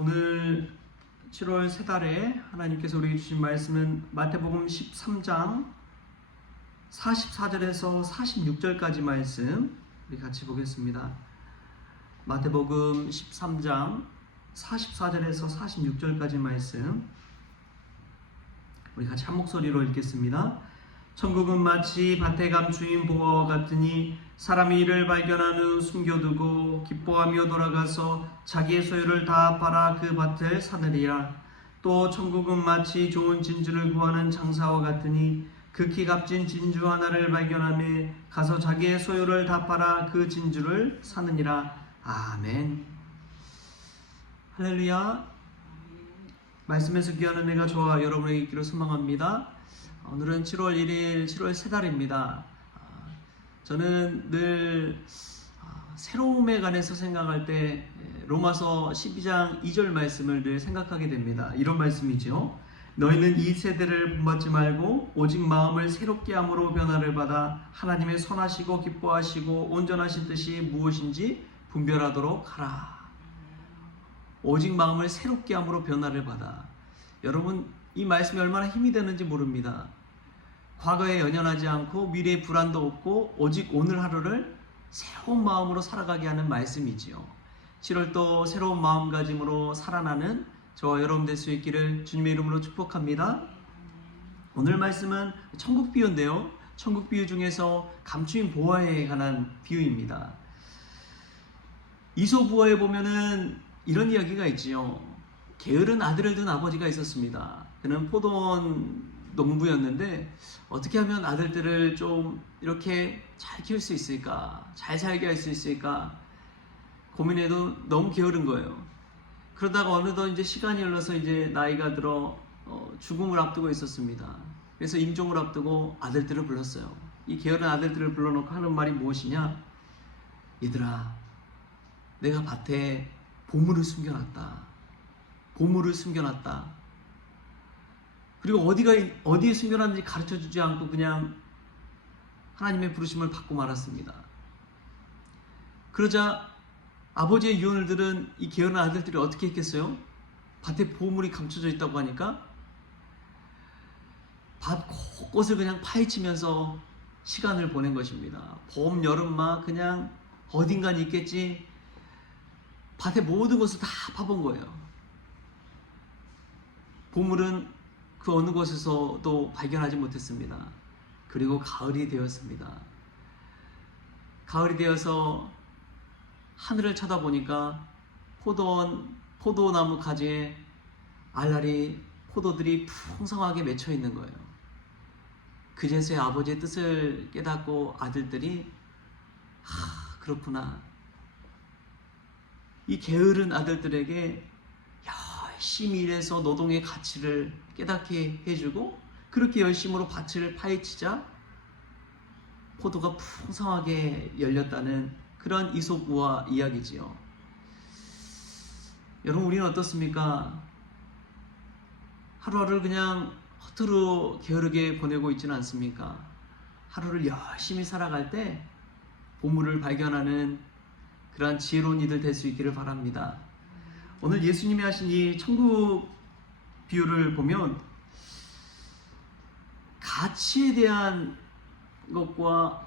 오늘 7월 세 달에 하나님께서 우리에게 주신 말씀은 마태복음 13장 44절에서 46절까지 말씀 우리 같이 보겠습니다. 마태복음 13장 44절에서 46절까지 말씀 우리 같이 한 목소리로 읽겠습니다. 천국은 마치 밭에 감추인 보화와 같으니 사람이 이를 발견한 후 숨겨두고 기뻐하며 돌아가서 자기의 소유를 다 팔아 그 밭을 사느니라. 또 천국은 마치 좋은 진주를 구하는 장사와 같으니 극히 값진 진주 하나를 발견하며 가서 자기의 소유를 다 팔아 그 진주를 사느니라. 아멘. 할렐루야. 말씀에서 귀한 은혜가 저와 여러분에게 있기를 소망합니다. 오늘은 7월 1일 7월 세 달입니다. 저는 늘 새로움에 관해서 생각할 때 로마서 12장 2절 말씀을 늘 생각하게 됩니다. 이런 말씀이죠. 너희는 이 세대를 본받지 말고 오직 마음을 새롭게 함으로 변화를 받아 하나님의 선하시고 기뻐하시고 온전하신 뜻이 무엇인지 분별하도록 하라. 오직 마음을 새롭게 함으로 변화를 받아. 여러분, 이 말씀이 얼마나 힘이 되는지 모릅니다. 과거에 연연하지 않고 미래에 불안도 없고 오직 오늘 하루를 새로운 마음으로 살아가게 하는 말씀이지요. 7월도 새로운 마음가짐으로 살아나는 저와 여러분 될 수 있기를 주님의 이름으로 축복합니다. 오늘 말씀은 천국 비유인데요. 천국 비유 중에서 감추인 보화에 관한 비유입니다. 이솝우화에 보면은 이런 이야기가 있지요. 게으른 아들을 둔 아버지가 있었습니다. 그는 포도원 농부였는데 어떻게 하면 아들들을 좀 이렇게 잘 키울 수 있을까, 잘 살게 할 수 있을까 고민해도 너무 게으른 거예요. 그러다가 어느덧 이제 시간이 흘러서 이제 나이가 들어 죽음을 앞두고 있었습니다. 그래서 임종을 앞두고 아들들을 불렀어요. 이 게으른 아들들을 불러놓고 하는 말이 무엇이냐? 얘들아, 내가 밭에 보물을 숨겨놨다. 보물을 숨겨놨다. 그리고 어디에 숨겨놨는지 가르쳐주지 않고 그냥 하나님의 부르심을 받고 말았습니다. 그러자 아버지의 유언을 들은 이 게으른 아들들이 어떻게 했겠어요? 밭에 보물이 감춰져 있다고 하니까 밭 곳곳을 그냥 파헤치면서 시간을 보낸 것입니다. 봄, 여름 막 그냥 어딘가 있겠지. 밭의 모든 것을 다 파본 거예요. 보물은 그 어느 곳에서도 발견하지 못했습니다. 그리고 가을이 되었습니다. 가을이 되어서 하늘을 쳐다보니까 포도나무 가지에 알알이 포도들이 풍성하게 맺혀 있는 거예요. 그제서야 아버지의 뜻을 깨닫고 아들들이 그렇구나. 이 게으른 아들들에게 열심히 일해서 노동의 가치를 깨닫게 해주고 그렇게 열심으로 밭을 파헤치자 포도가 풍성하게 열렸다는 그런 이솝우화 이야기지요. 여러분, 우리는 어떻습니까? 하루하루를 그냥 허투루 게으르게 보내고 있지는 않습니까? 하루를 열심히 살아갈 때 보물을 발견하는 그러한 지혜로운 이들 될 수 있기를 바랍니다. 오늘 예수님이 하신 이 천국 비유를 보면 가치에 대한 것과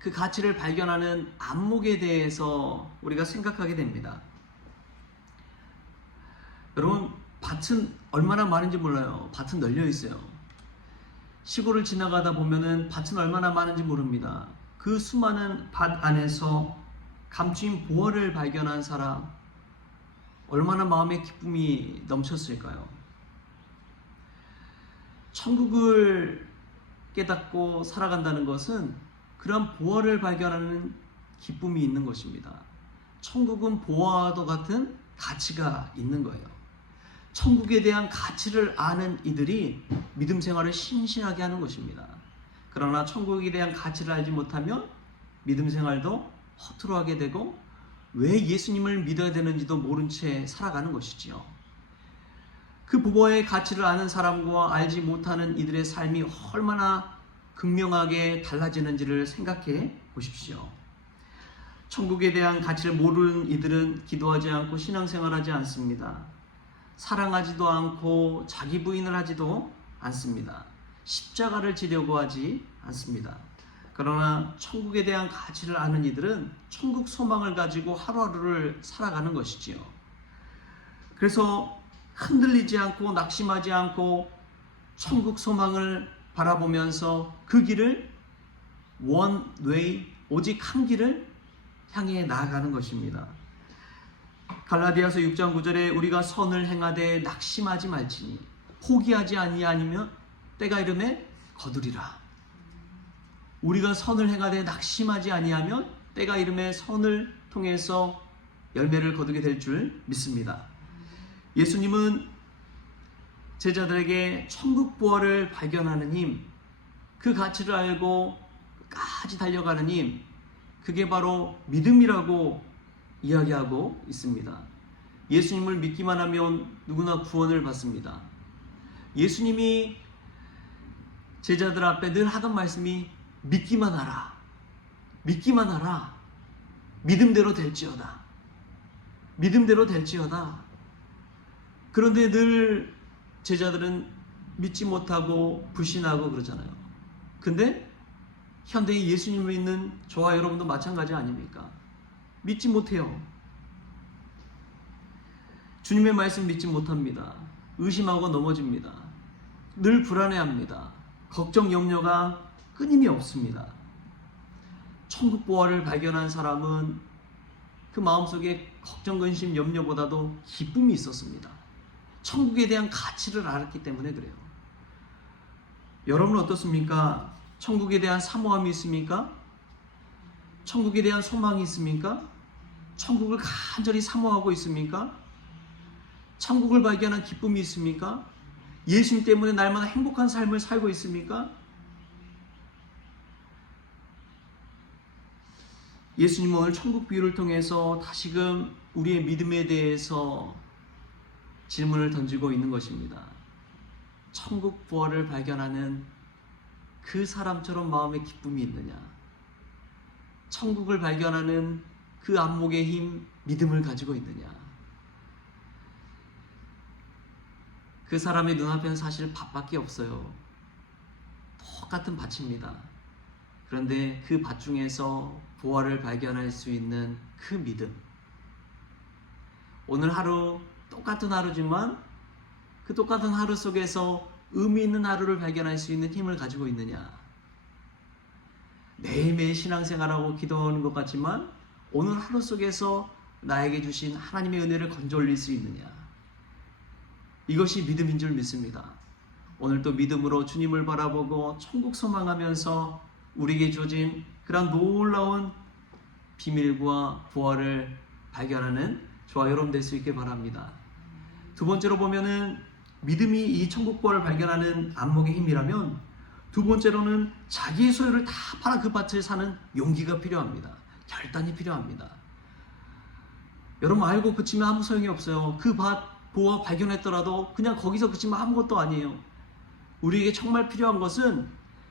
그 가치를 발견하는 안목에 대해서 우리가 생각하게 됩니다. 여러분, 밭은 얼마나 많은지 몰라요. 밭은 널려 있어요. 시골을 지나가다 보면은 밭은 얼마나 많은지 모릅니다. 그 수많은 밭 안에서 감추인 보화를 발견한 사람, 얼마나 마음의 기쁨이 넘쳤을까요? 천국을 깨닫고 살아간다는 것은 그런 보화를 발견하는 기쁨이 있는 것입니다. 천국은 보화와도 같은 가치가 있는 거예요. 천국에 대한 가치를 아는 이들이 믿음 생활을 신실하게 하는 것입니다. 그러나 천국에 대한 가치를 알지 못하면 믿음 생활도 허투루 하게 되고 왜 예수님을 믿어야 되는지도 모른 채 살아가는 것이지요. 그 보화의 가치를 아는 사람과 알지 못하는 이들의 삶이 얼마나 극명하게 달라지는지를 생각해 보십시오. 천국에 대한 가치를 모르는 이들은 기도하지 않고 신앙생활하지 않습니다. 사랑하지도 않고 자기 부인을 하지도 않습니다. 십자가를 지려고 하지 않습니다. 그러나 천국에 대한 가치를 아는 이들은 천국 소망을 가지고 하루하루를 살아가는 것이지요. 그래서 흔들리지 않고 낙심하지 않고 천국 소망을 바라보면서 그 길을 one way, 오직 한 길을 향해 나아가는 것입니다. 갈라디아서 6장 9절에 우리가 선을 행하되 낙심하지 말지니 포기하지 아니하면 때가 이름에 거두리라. 우리가 선을 행하되 낙심하지 아니하면 때가 이름에 선을 통해서 열매를 거두게 될 줄 믿습니다. 예수님은 제자들에게 천국 부활을 발견하는 힘, 그 가치를 알고 끝까지 달려가는 힘, 그게 바로 믿음이라고 이야기하고 있습니다. 예수님을 믿기만 하면 누구나 구원을 받습니다. 예수님이 제자들 앞에 늘 하던 말씀이 믿기만 하라, 믿기만 하라, 믿음대로 될지어다, 믿음대로 될지어다. 그런데 늘 제자들은 믿지 못하고 불신하고 그러잖아요. 근데 현대의 예수님을 믿는 저와 여러분도 마찬가지 아닙니까? 믿지 못해요. 주님의 말씀 믿지 못합니다. 의심하고 넘어집니다. 늘 불안해합니다. 걱정 염려가 끊임이 없습니다. 천국 부활을 발견한 사람은 그 마음속에 걱정 근심 염려보다도 기쁨이 있었습니다. 천국에 대한 가치를 알았기 때문에 그래요. 여러분은 어떻습니까? 천국에 대한 사모함이 있습니까? 천국에 대한 소망이 있습니까? 천국을 간절히 사모하고 있습니까? 천국을 발견한 기쁨이 있습니까? 예수님 때문에 날마다 행복한 삶을 살고 있습니까? 예수님은 오늘 천국 비유를 통해서 다시금 우리의 믿음에 대해서 질문을 던지고 있는 것입니다. 천국 부활을 발견하는 그 사람처럼 마음에 기쁨이 있느냐? 천국을 발견하는 그 안목의 힘, 믿음을 가지고 있느냐? 그 사람의 눈앞에는 사실 밭밖에 없어요. 똑같은 밭입니다. 그런데 그 밭 중에서 부활을 발견할 수 있는 그 믿음. 오늘 하루 똑같은 하루지만 그 똑같은 하루 속에서 의미 있는 하루를 발견할 수 있는 힘을 가지고 있느냐? 매일매일 신앙생활하고 기도하는 것 같지만 오늘 하루 속에서 나에게 주신 하나님의 은혜를 건져 올릴 수 있느냐? 이것이 믿음인 줄 믿습니다. 오늘도 믿음으로 주님을 바라보고 천국 소망하면서 우리에게 주어진 그런 놀라운 비밀과 부활을 발견하는 저와 여러분 될 수 있게 바랍니다. 두 번째로 보면은 믿음이 이 천국 부활을 발견하는 안목의 힘이라면, 두 번째로는 자기의 소유를 다 팔아 그 밭을 사는 용기가 필요합니다. 결단이 필요합니다. 여러분 알고 그치면 아무 소용이 없어요. 그 밭 부활 발견했더라도 그냥 거기서 그치면 아무것도 아니에요. 우리에게 정말 필요한 것은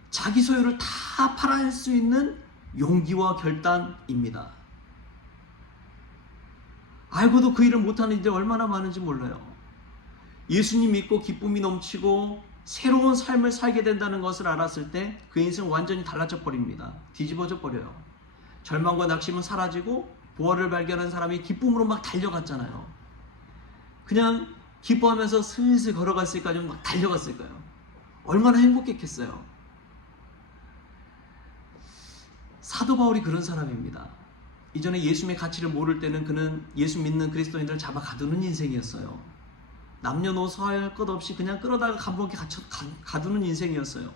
자기 소유를 다 팔아낼 수 있는 용기와 결단입니다. 알고도 그 일을 못하는 이들이 얼마나 많은지 몰라요. 예수님 믿고 기쁨이 넘치고 새로운 삶을 살게 된다는 것을 알았을 때 그 인생 완전히 달라져 버립니다. 뒤집어져 버려요. 절망과 낙심은 사라지고 부활을 발견한 사람이 기쁨으로 막 달려갔잖아요. 그냥 기뻐하면서 슬슬 걸어갔을까요? 막 달려갔을까요? 얼마나 행복했겠어요. 사도 바울이 그런 사람입니다. 이전에 예수님의 가치를 모를 때는 그는 예수 믿는 그리스도인들을 잡아 가두는 인생이었어요. 남녀노소 할 것 없이 그냥 끌어다가 감옥에 가두는 인생이었어요.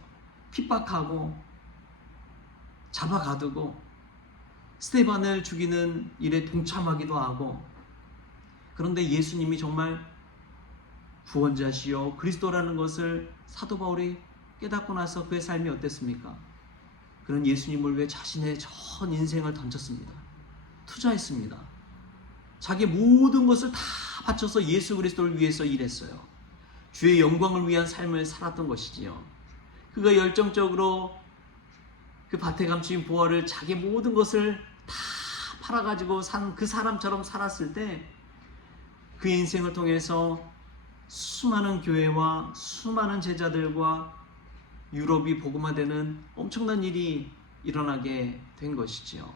핍박하고 잡아 가두고 스데반을 죽이는 일에 동참하기도 하고. 그런데 예수님이 정말 구원자시요 그리스도라는 것을 사도 바울이 깨닫고 나서 그의 삶이 어땠습니까? 그는 예수님을 위해 자신의 전 인생을 던졌습니다. 투자했습니다. 자기 모든 것을 다 바쳐서 예수 그리스도를 위해서 일했어요. 주의 영광을 위한 삶을 살았던 것이지요. 그가 열정적으로 그 밭에 감추인 부활을 자기 모든 것을 다 팔아가지고 산 그 사람처럼 살았을 때 그 인생을 통해서 수많은 교회와 수많은 제자들과 유럽이 복음화되는 엄청난 일이 일어나게 된 것이지요.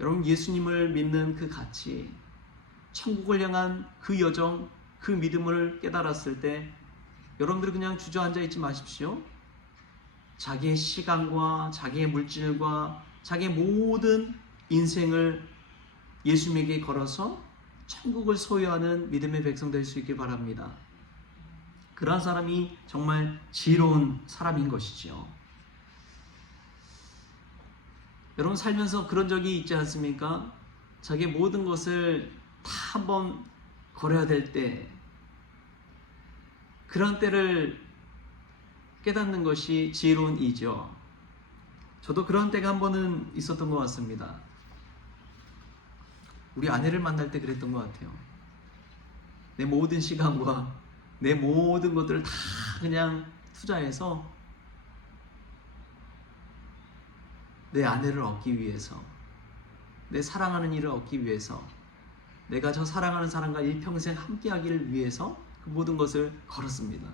여러분, 예수님을 믿는 그 가치, 천국을 향한 그 여정, 그 믿음을 깨달았을 때 여러분들이 그냥 주저앉아 있지 마십시오. 자기의 시간과 자기의 물질과 자기의 모든 인생을 예수님에게 걸어서 천국을 소유하는 믿음의 백성 될 수 있길 바랍니다. 그러한 사람이 정말 지혜로운 사람인 것이지요. 여러분, 살면서 그런 적이 있지 않습니까? 자기의 모든 것을 다 한번 걸어야 될 때, 그런 때를 깨닫는 것이 지혜로운 이죠. 저도 그런 때가 한 번은 있었던 것 같습니다. 우리 아내를 만날 때 그랬던 것 같아요. 내 모든 시간과 내 모든 것들을 다 그냥 투자해서 내 아내를 얻기 위해서, 내 사랑하는 이를 얻기 위해서, 내가 저 사랑하는 사람과 일평생 함께하기를 위해서 그 모든 것을 걸었습니다.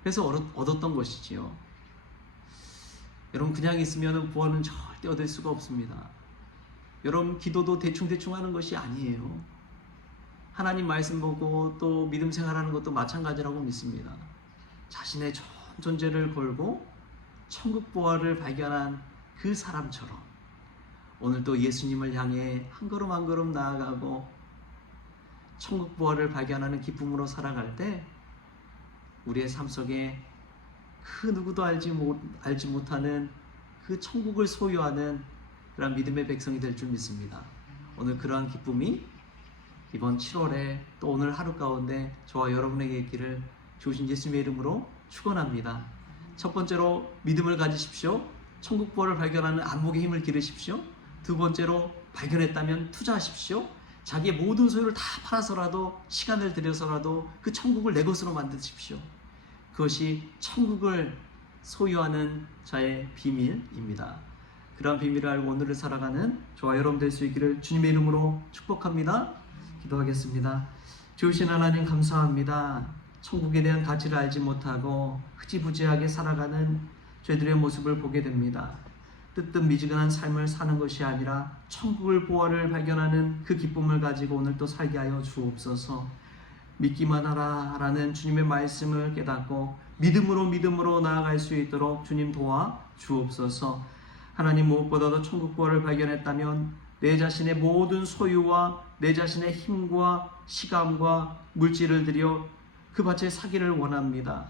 그래서 얻었던 것이지요. 여러분, 그냥 있으면 구원은 절대 얻을 수가 없습니다. 여러분, 기도도 대충대충 하는 것이 아니에요. 하나님 말씀 보고 또 믿음 생활하는 것도 마찬가지라고 믿습니다. 자신의 전 존재를 걸고 천국 보화를 발견한 그 사람처럼 오늘도 예수님을 향해 한 걸음 한 걸음 나아가고 천국 보화를 발견하는 기쁨으로 살아갈 때 우리의 삶 속에 그 누구도 알지 못하는 그 천국을 소유하는 그런 믿음의 백성이 될 줄 믿습니다. 오늘 그러한 기쁨이 이번 7월에 또 오늘 하루 가운데 저와 여러분에게 있기를 주신 예수님의 이름으로 축원합니다. 첫 번째로 믿음을 가지십시오. 천국 보화를 발견하는 안목의 힘을 기르십시오. 두 번째로 발견했다면 투자하십시오. 자기의 모든 소유를 다 팔아서라도, 시간을 들여서라도 그 천국을 내 것으로 만드십시오. 그것이 천국을 소유하는 자의 비밀입니다. 그러한 비밀을 알고 오늘을 살아가는 저와 여러분 될 수 있기를 주님의 이름으로 축복합니다. 기도하겠습니다. 주신 하나님, 감사합니다. 천국에 대한 가치를 알지 못하고 흐지부지하게 살아가는 죄들의 모습을 보게 됩니다. 뜨뜻미지근한 삶을 사는 것이 아니라 천국을 보화를 발견하는 그 기쁨을 가지고 오늘 또 살게 하여 주옵소서. 믿기만 하라 라는 주님의 말씀을 깨닫고 믿음으로 나아갈 수 있도록 주님 도와 주옵소서. 하나님, 무엇보다도 천국 보화를 발견했다면 내 자신의 모든 소유와 내 자신의 힘과 시간과 물질을 들여 그 밭에 사기를 원합니다.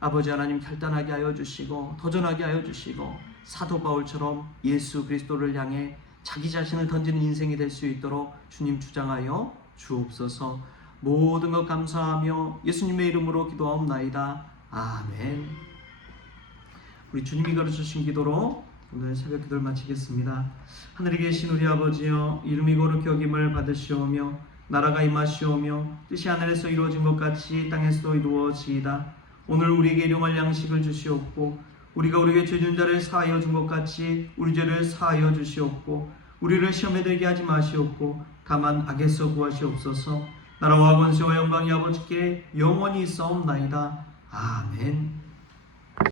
아버지 하나님, 결단하게 하여 주시고 도전하게 하여 주시고 사도 바울처럼 예수 그리스도를 향해 자기 자신을 던지는 인생이 될 수 있도록 주님 주장하여 주옵소서. 모든 것 감사하며 예수님의 이름으로 기도하옵나이다. 아멘. 우리 주님이 가르쳐주신 기도로 오늘 새벽 기도를 마치겠습니다. 하늘에 계신 우리 아버지여, 이름이 거룩히 여김을 받으시오며 나라가 임하시오며 뜻이 하늘에서 이루어진 것 같이 땅에서도 이루어지이다. 오늘 우리에게 일용할 양식을 주시옵고 우리가 우리에게 죄진 자를 사하여 준 것 같이 우리 죄를 사하여 주시옵고 우리를 시험에 들게 하지 마시옵고 다만 악에서 구하시옵소서. 나라와 권세와 영광이 아버지께 영원히 있사옵나이다. 아멘.